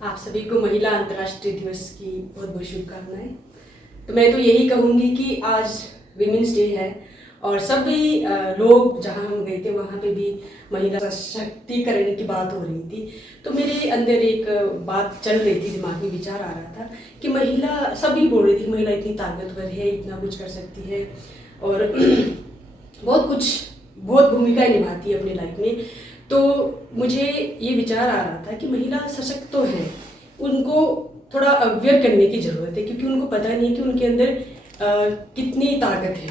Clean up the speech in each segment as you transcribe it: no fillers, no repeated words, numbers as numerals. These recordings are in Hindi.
आप सभी को महिला अंतर्राष्ट्रीय दिवस की बहुत बहुत शुभकामनाएं। तो मैं तो यही कहूँगी कि आज विमेंस डे है और सभी लोग जहाँ हम गए थे वहाँ पे भी महिला सशक्तिकरण की बात हो रही थी। तो मेरे अंदर एक बात चल रही थी, दिमाग में विचार आ रहा था कि महिला, सभी बोल रही थी महिला इतनी ताकतवर है, इतना कुछ कर सकती है और बहुत भूमिकाएं निभाती है अपनी लाइफ में। तो मुझे ये विचार आ रहा था कि महिला सशक्त तो है, उनको थोड़ा अवेयर करने की ज़रूरत है क्योंकि उनको पता नहीं कि उनके अंदर कितनी ताकत है।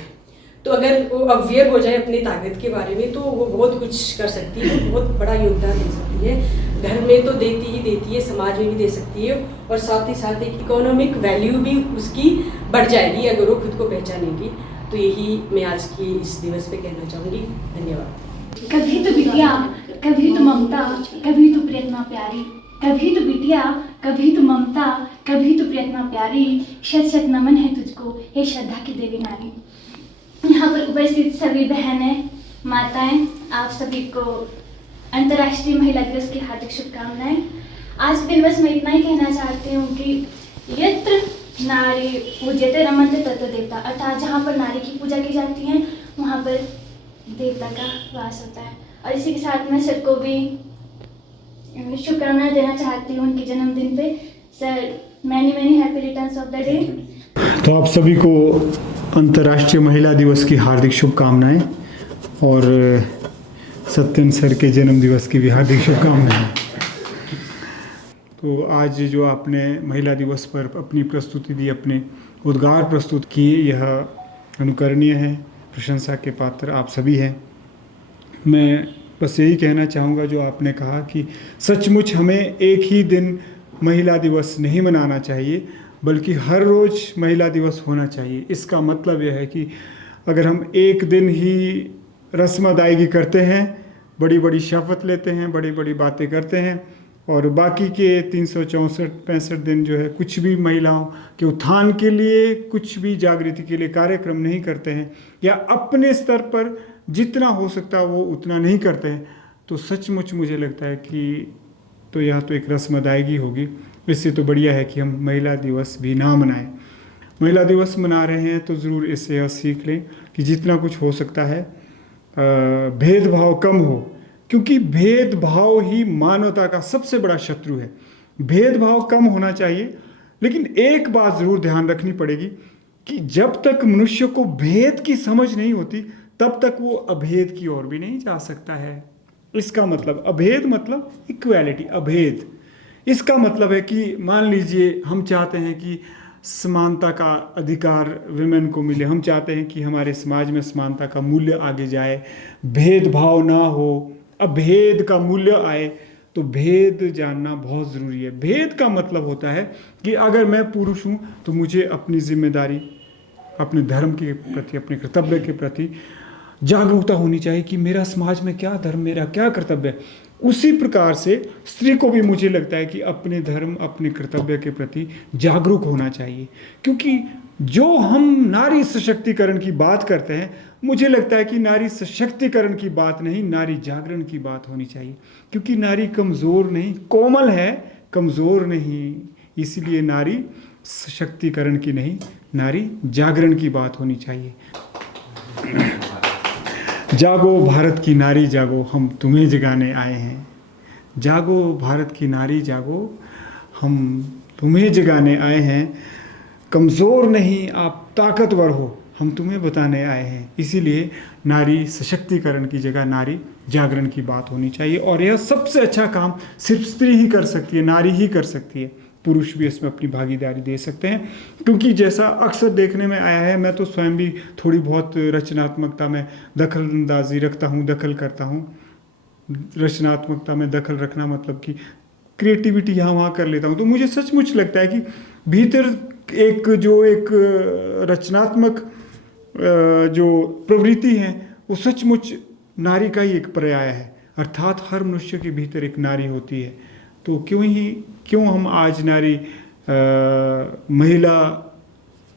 तो अगर वो अवेयर हो जाए अपनी ताकत के बारे में तो वो बहुत कुछ कर सकती है, बहुत बड़ा योगदान दे सकती है। घर में तो देती है, समाज में भी दे सकती है और साथ ही साथ एक इकोनॉमिक वैल्यू भी उसकी बढ़ जाएगी अगर वो खुद को पहचानेगी। तो यही मैं आज की इस दिवस पे कहना चाहूँगी। धन्यवाद। कभी तो बिटिया, कभी तो ममता, कभी तो प्रेरणा प्यारी, कभी तो बिटिया, कभी तो ममता, कभी तो प्रेरणा प्यारी, शत शत नमन है तुझको हे श्रद्धा की देवी नारी। यहाँ पर उपस्थित सभी बहनें, माताएं, आप सभी को अंतर्राष्ट्रीय महिला दिवस की हार्दिक शुभकामनाएं। आज के दिन बस मैं इतना ही कहना चाहती हूँ कि यत्र नारी पूज्यते रमन्ते तत्र देवता, अर्थात जहाँ पर नारी की पूजा की जाती है वहाँ पर देवता का वास होता है। और इसी के साथ मैं सबको भी शुभकामनाएं देना चाहती हूँ उनके जन्मदिन पे। Sir, many happy returns of the day. तो आप सभी को अंतर्राष्ट्रीय महिला दिवस की हार्दिक शुभकामनाएं और सत्यन सर के जन्म दिवस की भी हार्दिक शुभकामनाएं। तो आज जो आपने महिला दिवस पर अपनी प्रस्तुति दी, अपने उद्गार प्रस्तुत किए, यह अनुकरणीय है, प्रशंसा के पात्र आप सभी हैं। मैं बस यही कहना चाहूँगा जो आपने कहा कि सचमुच हमें एक ही दिन महिला दिवस नहीं मनाना चाहिए बल्कि हर रोज़ महिला दिवस होना चाहिए। इसका मतलब यह है कि अगर हम एक दिन ही रस्म अदायगी करते हैं, बड़ी बड़ी शपथ लेते हैं, बड़ी बड़ी बातें करते हैं और बाकी के 364-65 दिन जो है कुछ भी महिलाओं के उत्थान के लिए, कुछ भी जागृति के लिए कार्यक्रम नहीं करते हैं या अपने स्तर पर जितना हो सकता है वो उतना नहीं करते हैं, तो सचमुच मुझे लगता है कि तो यह तो एक रस्म अदायगी होगी। इससे तो बढ़िया है कि हम महिला दिवस भी ना मनाएं। महिला दिवस मना रहे हैं तो ज़रूर इससे यह सीख लें कि जितना कुछ हो सकता है भेदभाव कम हो, क्योंकि भेदभाव ही मानवता का सबसे बड़ा शत्रु है। भेदभाव कम होना चाहिए, लेकिन एक बात ज़रूर ध्यान रखनी पड़ेगी कि जब तक मनुष्य को भेद की समझ नहीं होती तब तक वो अभेद की ओर भी नहीं जा सकता है। इसका मतलब अभेद मतलब इक्वालिटी, अभेद। इसका मतलब है कि मान लीजिए हम चाहते हैं कि समानता का अधिकार विमेन को मिले, हम चाहते हैं कि हमारे समाज में समानता का मूल्य आगे जाए, भेदभाव ना हो, अभेद का मूल्य आए, तो भेद जानना बहुत ज़रूरी है। भेद का मतलब होता है कि अगर मैं पुरुष हूँ तो मुझे अपनी जिम्मेदारी, अपने धर्म के प्रति, अपने कर्तव्य के प्रति जागरूकता होनी चाहिए कि मेरा समाज में क्या धर्म, मेरा क्या कर्तव्य है। उसी प्रकार से स्त्री को भी मुझे लगता है कि अपने धर्म, अपने कर्तव्य के प्रति जागरूक होना चाहिए, क्योंकि जो हम नारी सशक्तिकरण की बात करते हैं, मुझे लगता है कि नारी सशक्तिकरण की बात नहीं, नारी जागरण की बात होनी चाहिए, क्योंकि नारी कमज़ोर नहीं, कोमल है, कमज़ोर नहीं। इसलिए नारी सशक्तिकरण की नहीं, नारी जागरण की बात होनी चाहिए। जागो भारत की नारी जागो, हम तुम्हें जगाने आए हैं। जागो भारत की नारी जागो, हम तुम्हें जगाने आए हैं। कमज़ोर नहीं, आप ताकतवर हो, हम तुम्हें बताने आए हैं। इसीलिए नारी सशक्तिकरण की जगह नारी जागरण की बात होनी चाहिए और यह सबसे अच्छा काम सिर्फ स्त्री ही कर सकती है, नारी ही कर सकती है। पुरुष भी इसमें अपनी भागीदारी दे सकते हैं, क्योंकि जैसा अक्सर देखने में आया है, मैं तो स्वयं भी थोड़ी बहुत रचनात्मकता में दखल अंदाजी रखता हूँ, दखल करता हूँ। रचनात्मकता में दखल रखना मतलब कि क्रिएटिविटी यहाँ वहाँ कर लेता हूँ। तो मुझे सचमुच लगता है कि भीतर एक रचनात्मक जो प्रवृत्ति है वो सचमुच नारी का ही एक पर्याय है, अर्थात हर मनुष्य के भीतर एक नारी होती है। तो क्यों हम आज नारी महिला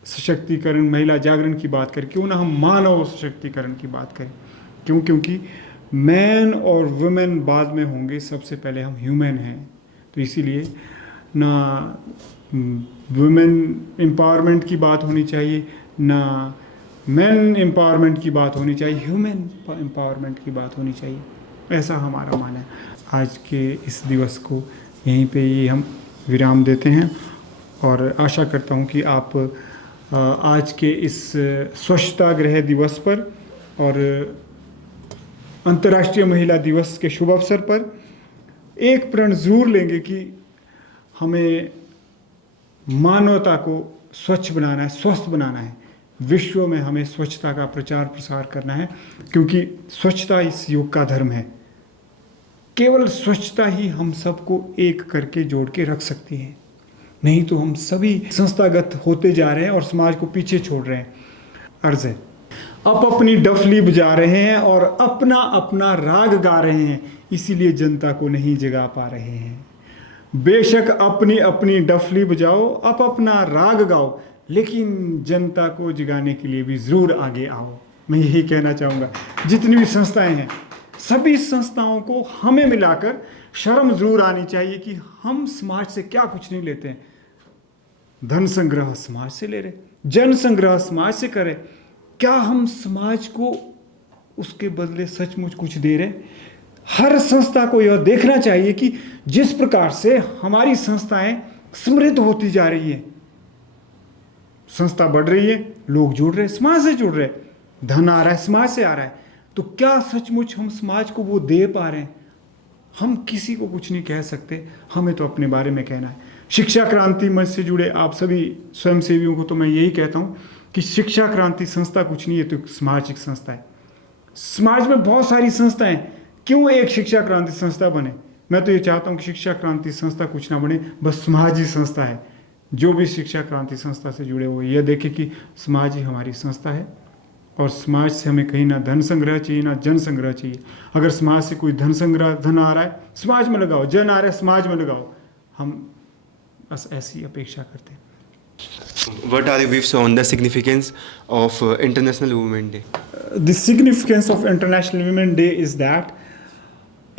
सशक्तिकरण, महिला जागरण की बात करें, क्यों ना हम मानव सशक्तिकरण की बात करें। क्योंकि मैन और वुमेन बाद में होंगे, सबसे पहले हम ह्यूमन हैं। तो इसीलिए ना वुमेन एम्पावरमेंट की बात होनी चाहिए, ना मैन एम्पावरमेंट की बात होनी चाहिए, ह्यूमन एम्पावरमेंट की बात होनी चाहिए। ऐसा हमारा मानना है। आज के इस दिवस को यहीं पे ही हम विराम देते हैं और आशा करता हूँ कि आप आज के इस स्वच्छता गृह दिवस पर और अंतर्राष्ट्रीय महिला दिवस के शुभ अवसर पर एक प्रण जरूर लेंगे कि हमें मानवता को स्वच्छ बनाना है, स्वस्थ बनाना है। विश्व में हमें स्वच्छता का प्रचार प्रसार करना है, क्योंकि स्वच्छता इस युग का धर्म है। केवल स्वच्छता ही हम सबको एक करके जोड़ के रख सकती है, नहीं तो हम सभी संस्थागत होते जा रहे हैं और समाज को पीछे छोड़ रहे हैं। अर्ज है, आप अपनी डफली बजा रहे हैं और अपना अपना राग गा रहे हैं, इसीलिए जनता को नहीं जगा पा रहे हैं। बेशक अपनी अपनी डफली बजाओ, आप अपना राग गाओ, लेकिन जनता को जगाने के लिए भी ज़रूर आगे आओ। मैं यही कहना चाहूँगा। जितनी भी संस्थाएं हैं, सभी संस्थाओं को हमें मिलाकर शर्म ज़रूर आनी चाहिए कि हम समाज से क्या कुछ नहीं लेते हैं। धन संग्रह समाज से ले रहे, जन संग्रह समाज से करें, क्या हम समाज को उसके बदले सचमुच कुछ दे रहे? हर संस्था को यह देखना चाहिए कि जिस प्रकार से हमारी संस्थाएं समृद्ध होती जा रही है, संस्था बढ़ रही है, लोग जुड़ रहे, समाज से जुड़ रहे, धन आ रहा है, समाज से आ रहा है, तो क्या सचमुच हम समाज को वो दे पा रहे हैं? हम किसी को कुछ नहीं कह सकते, हमें तो अपने बारे में कहना है। शिक्षा क्रांति मंच से जुड़े आप सभी स्वयंसेवियों को तो मैं यही कहता हूँ कि शिक्षा क्रांति संस्था कुछ नहीं है, तो सामाजिक संस्था है। समाज में बहुत सारी संस्थाएं, क्यों एक शिक्षा क्रांति संस्था बने? मैं तो ये चाहता हूँ कि शिक्षा क्रांति संस्था कुछ ना बने, बस समाज ही संस्था है। जो भी शिक्षा क्रांति संस्था से जुड़े हो यह देखे कि समाज ही हमारी संस्था है, और समाज से हमें कहीं ना धन संग्रह चाहिए ना जन संग्रह चाहिए। अगर समाज से कोई धन आ रहा है, समाज में लगाओ, जन आ रहा है, समाज में लगाओ। हम बस ऐसी अपेक्षा करते हैं। What are your views on the significance of International Women Day? The significance of International Women Day is that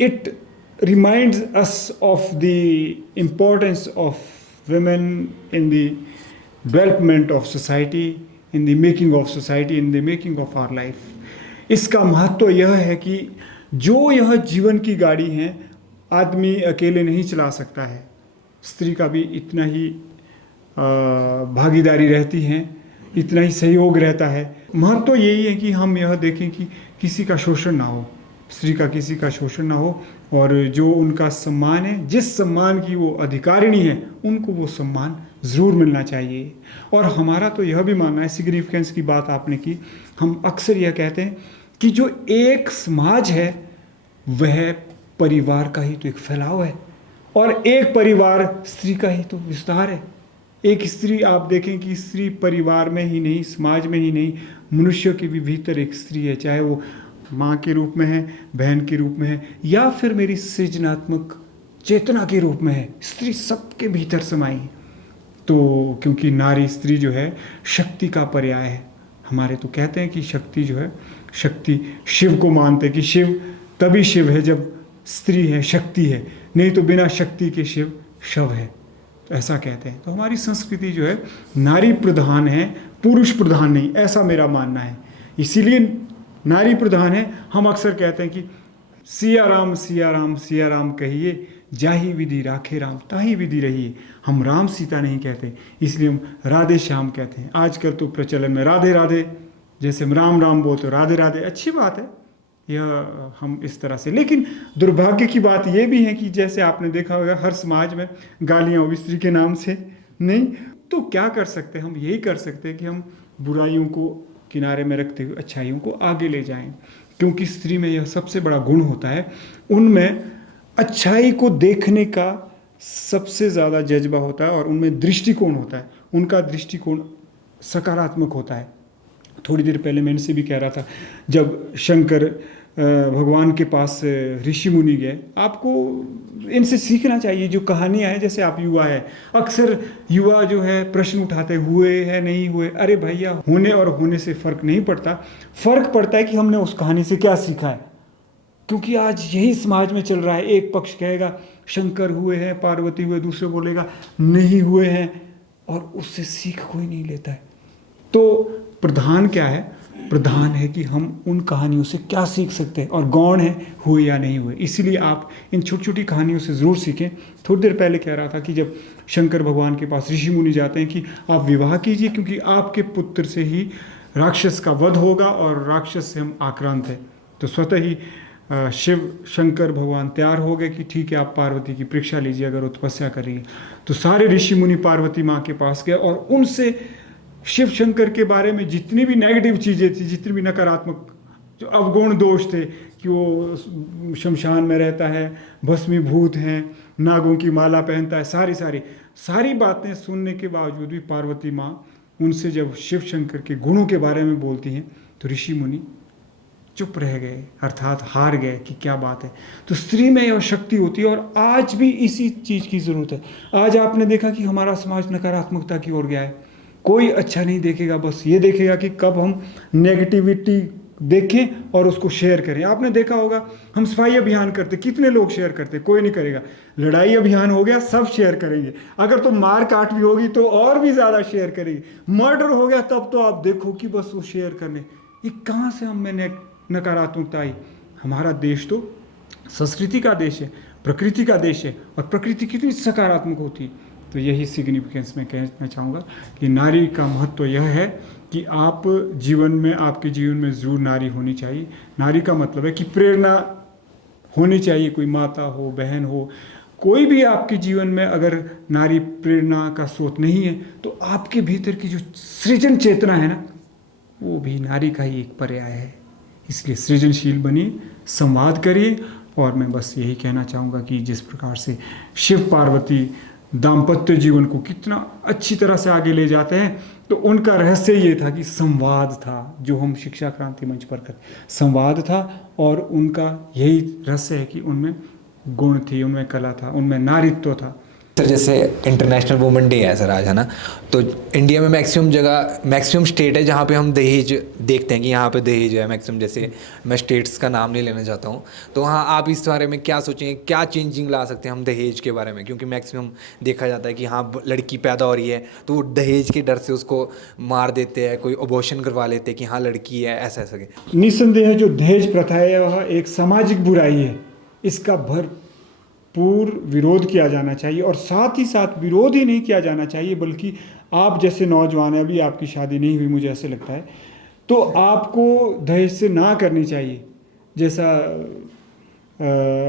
it reminds us of the importance of women in the development of society, in the making of society, in the making of our life. इसका महत्व यह है कि जो यह जीवन की गाड़ी है, आदमी अकेले नहीं चला सकता है, स्त्री का भी इतना ही भागीदारी रहती है, इतना ही सहयोग रहता है। महत्व यही है कि हम यह देखें कि किसी का शोषण ना हो, स्त्री का किसी का शोषण ना हो, और जो उनका सम्मान है, जिस सम्मान की वो अधिकारिणी है, उनको वो सम्मान ज़रूर मिलना चाहिए। और हमारा तो यह भी मानना है, सिग्निफिकेंस की बात आपने की, हम अक्सर यह कहते हैं कि जो एक समाज है वह परिवार का ही तो एक फैलाव है, और एक परिवार स्त्री का ही तो विस्तार है। एक स्त्री, आप देखें कि स्त्री परिवार में ही नहीं, समाज में ही नहीं, मनुष्य के भी भीतर एक स्त्री है, चाहे वो माँ के रूप में है, बहन के रूप में है, या फिर मेरी सृजनात्मक चेतना के रूप में है। स्त्री सबके भीतर समाई है। तो क्योंकि नारी स्त्री जो है शक्ति का पर्याय है। हमारे तो कहते हैं कि शक्ति जो है, शक्ति शिव को मानते हैं कि शिव तभी शिव है जब स्त्री है, शक्ति है, नहीं तो बिना शक्ति के शिव शव है, तो ऐसा कहते हैं। तो हमारी संस्कृति जो है नारी प्रधान है, पुरुष प्रधान नहीं, ऐसा मेरा मानना है। इसीलिए नारी प्रधान है। हम अक्सर कहते हैं कि सिया राम सिया राम सिया राम कहिए, जाही विधि राखे राम ताही विधि रहिए। हम राम सीता नहीं कहते, इसलिए हम राधे श्याम कहते हैं। आजकल तो प्रचलन में राधे राधे, जैसे हम राम राम बोलते राधे राधे, अच्छी बात है यह, हम इस तरह से। लेकिन दुर्भाग्य की बात यह भी है कि जैसे आपने देखा होगा हर समाज में गालियाँ हुई स्त्री के नाम से, नहीं तो क्या कर सकते हैं? हम यही कर सकते हैं कि हम बुराइयों को किनारे में रखते हुए अच्छाइयों को आगे ले जाएं, क्योंकि स्त्री में यह सबसे बड़ा गुण होता है, उनमें अच्छाई को देखने का सबसे ज़्यादा जज्बा होता है, और उनमें दृष्टिकोण होता है, उनका दृष्टिकोण सकारात्मक होता है। थोड़ी देर पहले मैं इनसे भी कह रहा था, जब शंकर भगवान के पास ऋषि मुनि गए, आपको इनसे सीखना चाहिए जो कहानियाँ हैं। जैसे आप युवा है, अक्सर युवा जो है प्रश्न उठाते, हुए है नहीं हुए। अरे भैया, होने और होने से फ़र्क नहीं पड़ता, फ़र्क पड़ता है कि हमने उस कहानी से क्या सीखा है। क्योंकि आज यही समाज में चल रहा है। एक पक्ष कहेगा शंकर हुए हैं, पार्वती हुए, दूसरे बोलेगा नहीं हुए हैं, और उससे सीख कोई नहीं लेता है। तो प्रधान क्या है? प्रधान है कि हम उन कहानियों से क्या सीख सकते हैं, और गौण है हुए या नहीं हुए। इसीलिए आप इन छोटी छोटी कहानियों से ज़रूर सीखें। थोड़ी देर पहले कह रहा था कि जब शंकर भगवान के पास ऋषि मुनि जाते हैं कि आप विवाह कीजिए, क्योंकि आपके पुत्र से ही राक्षस का वध होगा और राक्षस से हम आक्रांत हैं। तो स्वतः ही शिव शंकर भगवान तैयार हो गए कि ठीक है, आप पार्वती की परीक्षा लीजिए, अगर वो तपस्या करेंगे। तो सारे ऋषि मुनि पार्वती माँ के पास गए और उनसे शिव शंकर के बारे में जितनी भी नेगेटिव चीज़ें थी, जितनी भी नकारात्मक जो अवगुण दोष थे कि वो शमशान में रहता है, भस्मीभूत हैं, नागों की माला पहनता है, सारी बातें सुनने के बावजूद भी पार्वती माँ उनसे जब शिव शंकर के गुणों के बारे में बोलती हैं तो ऋषि मुनि चुप रह गए, अर्थात हार गए कि क्या बात है। तो स्त्री में यह शक्ति होती है, और आज भी इसी चीज़ की ज़रूरत है। आज आपने देखा कि हमारा समाज नकारात्मकता की ओर गया है। कोई अच्छा नहीं देखेगा, बस ये देखेगा कि कब हम नेगेटिविटी देखें और उसको शेयर करें। आपने देखा होगा हम सफाई अभियान करते, कितने लोग शेयर करते? कोई नहीं करेगा। लड़ाई अभियान हो गया, सब शेयर करेंगे। अगर तो मार काट भी होगी तो और भी ज़्यादा शेयर करेंगे। मर्डर हो गया तब तो आप देखो कि बस वो शेयर करने। ये कहाँ से हम में नकारात्मकता आई? हमारा देश तो संस्कृति का देश है, प्रकृति का देश है, और प्रकृति कितनी सकारात्मक होती है। तो यही सिग्निफिकेंस मैं कहना चाहूँगा कि नारी का महत्व तो यह है कि आप जीवन में, आपके जीवन में ज़रूर नारी होनी चाहिए। नारी का मतलब है कि प्रेरणा होनी चाहिए। कोई माता हो, बहन हो, कोई भी आपके जीवन में अगर नारी प्रेरणा का स्रोत नहीं है तो आपके भीतर की जो सृजन चेतना है ना, वो भी नारी का ही एक पर्याय है। इसलिए सृजनशील बनिए, संवाद करिए। और मैं बस यही कहना चाहूँगा कि जिस प्रकार से शिव पार्वती दाम्पत्य जीवन को कितना अच्छी तरह से आगे ले जाते हैं, तो उनका रहस्य ये था कि संवाद था, जो हम शिक्षा क्रांति मंच पर कर संवाद था। और उनका यही रहस्य है कि उनमें गुण थी, उनमें कला था, उनमें नारीत्व था। सर जैसे इंटरनेशनल वुमेन डे है सर आज, है ना, तो इंडिया में मैक्सिमम स्टेट है जहाँ पे हम दहेज देखते हैं कि यहाँ पे दहेज है मैक्सिमम। जैसे मैं स्टेट्स का नाम नहीं लेना चाहता हूँ, तो हाँ आप इस बारे में क्या सोचेंगे, क्या चेंजिंग ला सकते हैं हम दहेज के बारे में? क्योंकि मैक्सिमम देखा जाता है कि हाँ लड़की पैदा हो रही है तो वो दहेज के डर से उसको मार देते हैं, कोई अबॉर्शन करवा लेते हैं कि हाँ लड़की है, ऐसा ऐसा। निस्संदेह जो दहेज प्रथा है वह एक सामाजिक बुराई है। इसका पूर्ण विरोध किया जाना चाहिए, और साथ ही साथ विरोध ही नहीं किया जाना चाहिए, बल्कि आप जैसे नौजवान हैं, अभी आपकी शादी नहीं हुई मुझे ऐसे लगता है, तो आपको दहेज से ना करनी चाहिए। जैसा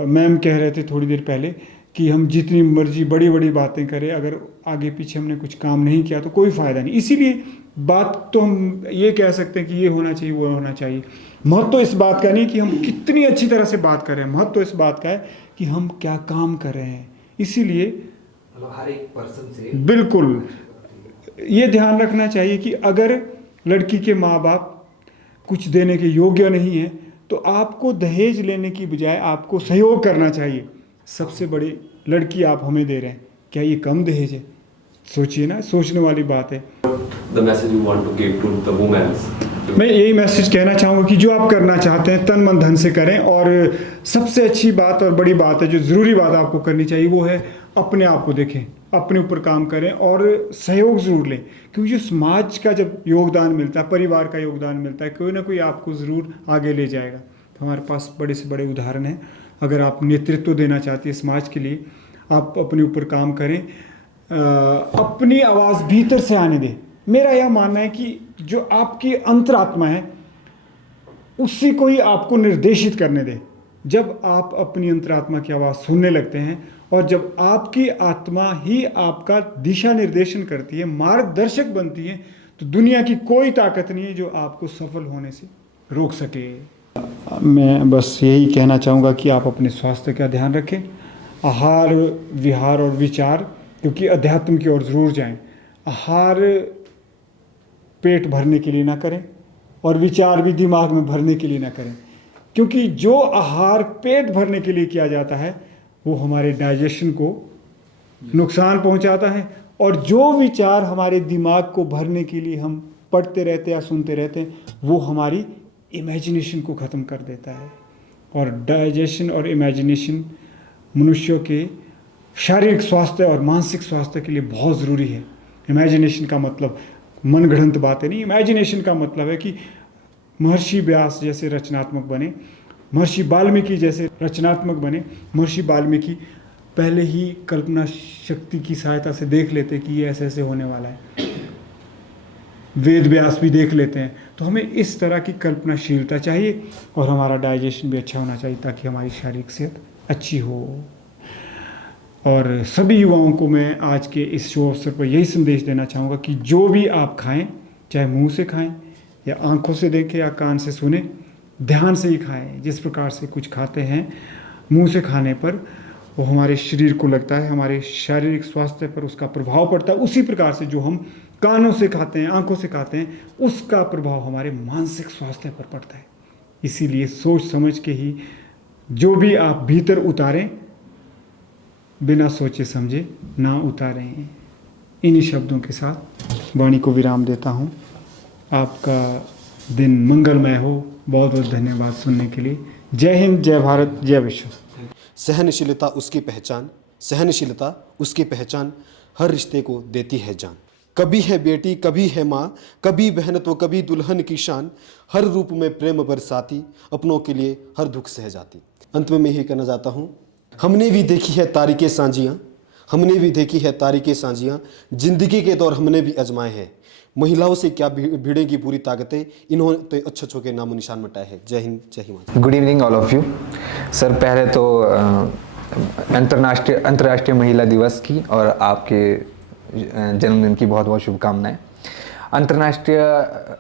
मैम कह रहे थे थोड़ी देर पहले कि हम जितनी मर्जी बड़ी बड़ी बातें करें, अगर आगे पीछे हमने कुछ काम नहीं किया तो कोई फ़ायदा नहीं। इसीलिए बात तो हम ये कह सकते हैं कि ये होना चाहिए, वो होना चाहिए। महत्व तो इस बात का नहीं कि हम कितनी अच्छी तरह से बात कर रहे हैं, महत्व तो इस बात का है कि हम क्या काम कर रहे हैं। इसीलिए हर एक पर्सन से बिल्कुल ये ध्यान रखना चाहिए कि अगर लड़की के माँ बाप कुछ देने के योग्य नहीं है तो आपको दहेज लेने की बजाय आपको सहयोग करना चाहिए। सबसे बड़ी लड़की आप हमें दे रहे हैं, क्या ये कम दहेज है? सोचिए ना, सोचने वाली बात है। The message you want to give to the women? मैं यही मैसेज कहना चाहूँगा कि जो आप करना चाहते हैं तन मन धन से करें। और सबसे अच्छी बात और बड़ी बात है, जो ज़रूरी बात आपको करनी चाहिए, वो है अपने आप को देखें, अपने ऊपर काम करें और सहयोग ज़रूर लें। क्योंकि जो समाज का जब योगदान मिलता है, परिवार का योगदान मिलता है, कोई ना कोई आपको ज़रूर आगे ले जाएगा। तो हमारे पास बड़े से बड़े उदाहरण हैं। अगर आप नेतृत्व देना चाहती हैं समाज के लिए, आप अपने ऊपर काम करें, अपनी आवाज़ भीतर से आने दें। मेरा यह मानना है कि जो आपकी अंतरात्मा है उसी को ही आपको निर्देशित करने दें। जब आप अपनी अंतरात्मा की आवाज़ सुनने लगते हैं और जब आपकी आत्मा ही आपका दिशा निर्देशन करती है, मार्गदर्शक बनती है, तो दुनिया की कोई ताकत नहीं है जो आपको सफल होने से रोक सके। मैं बस यही कहना चाहूँगा कि आप अपने स्वास्थ्य का ध्यान रखें, आहार विहार और विचार, क्योंकि अध्यात्म की ओर ज़रूर जाएं। आहार पेट भरने के लिए ना करें और विचार भी दिमाग में भरने के लिए ना करें, क्योंकि जो आहार पेट भरने के लिए किया जाता है वो हमारे डाइजेशन को नुकसान पहुंचाता है, और जो विचार हमारे दिमाग को भरने के लिए हम पढ़ते रहते या सुनते रहते हैं वो हमारी इमेजिनेशन को ख़त्म कर देता है। और डाइजेशन और इमेजिनेशन मनुष्यों के शारीरिक स्वास्थ्य और मानसिक स्वास्थ्य के लिए बहुत ज़रूरी है। इमेजिनेशन का मतलब मनगढ़ंत बातें नहीं, इमेजिनेशन का मतलब है कि महर्षि व्यास जैसे रचनात्मक बने, महर्षि वाल्मीकि जैसे रचनात्मक बने। महर्षि वाल्मीकि पहले ही कल्पना शक्ति की सहायता से देख लेते कि ये ऐसे ऐसे होने वाला है, वेद व्यास भी देख लेते हैं। तो हमें इस तरह की कल्पनाशीलता चाहिए और हमारा डाइजेशन भी अच्छा होना चाहिए ताकि हमारी शारीरिक सेहत अच्छी हो। और सभी युवाओं को मैं आज के इस शुभ अवसर पर यही संदेश देना चाहूँगा कि जो भी आप खाएं, चाहे मुंह से खाएं या आंखों से देखें या कान से सुने, ध्यान से ही खाएं। जिस प्रकार से कुछ खाते हैं मुंह से खाने पर वो हमारे शरीर को लगता है, हमारे शारीरिक स्वास्थ्य पर उसका प्रभाव पड़ता है, उसी प्रकार से जो हम कानों से खाते हैं, आंखों से खाते हैं, उसका प्रभाव हमारे मानसिक स्वास्थ्य पर पड़ता है। इसीलिए सोच समझ के ही जो भी आप भीतर उतारें, बिना सोचे समझे ना उतारें। इन्हीं शब्दों के साथ वाणी को विराम देता हूँ। आपका दिन मंगलमय हो। बहुत बहुत धन्यवाद सुनने के लिए। जय हिंद, जय भारत, जय विश्व। सहनशीलता उसकी पहचान, सहनशीलता उसकी पहचान हर रिश्ते को देती है जान। कभी है बेटी, कभी है माँ, कभी बहन तो कभी दुल्हन की शान, हर रूप में प्रेम बरसाती, अपनों के लिए हर दुख सह जाती। अंत में मैं यही कहना चाहता हूँ, हमने भी देखी है तारीखें सांझियाँ, हमने भी देखी है तारीखें सांझियाँ, जिंदगी के दौर हमने भी आजमाए हैं। महिलाओं से क्या भिड़ेंगी पूरी ताकतें, इन्होंने तो अच्छे के नामो निशान मिटाए हैं। जय हिंद, जय Himachal. Good evening all of you. Sir पहले तो अंतर्राष्ट्रीय महिला दिवस की और आपके जन्मदिन की बहुत बहुत शुभकामनाएं। अंतर्राष्ट्रीय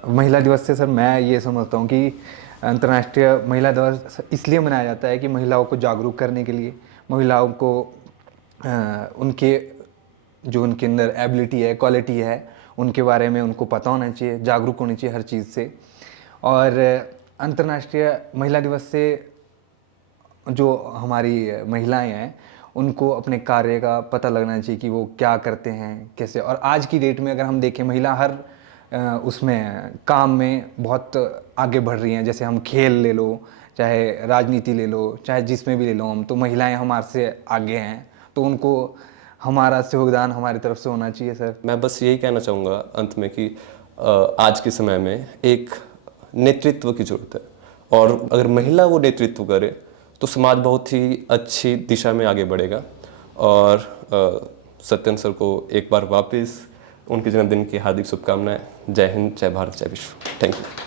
महिला दिवस से सर मैं ये समझता हूँ कि अंतर्राष्ट्रीय महिला दिवस इसलिए मनाया जाता है कि महिलाओं को जागरूक करने के लिए, महिलाओं को उनके जो उनके अंदर एबिलिटी है, क्वालिटी है, उनके बारे में उनको पता होना चाहिए, जागरूक होनी चाहिए हर चीज़ से। और अंतर्राष्ट्रीय महिला दिवस से जो हमारी महिलाएं हैं उनको अपने कार्य का पता लगना चाहिए कि वो क्या करते हैं, कैसे। और आज की डेट में अगर हम देखें, महिला हर उसमें काम में बहुत आगे बढ़ रही हैं। जैसे हम खेल ले लो, चाहे राजनीति ले लो, चाहे जिसमें भी ले लो हम, तो महिलाएं हमारे से आगे हैं। तो उनको हमारा योगदान हमारी तरफ से होना चाहिए सर। मैं बस यही कहना चाहूँगा अंत में कि आज के समय में एक नेतृत्व की ज़रूरत है और अगर महिला वो नेतृत्व करे तो समाज बहुत ही अच्छी दिशा में आगे बढ़ेगा। और सत्यन सर को एक बार वापस उनके जन्मदिन की हार्दिक शुभकामनाएं। जय हिंद, जय भारत, जय विश्व। Thank you.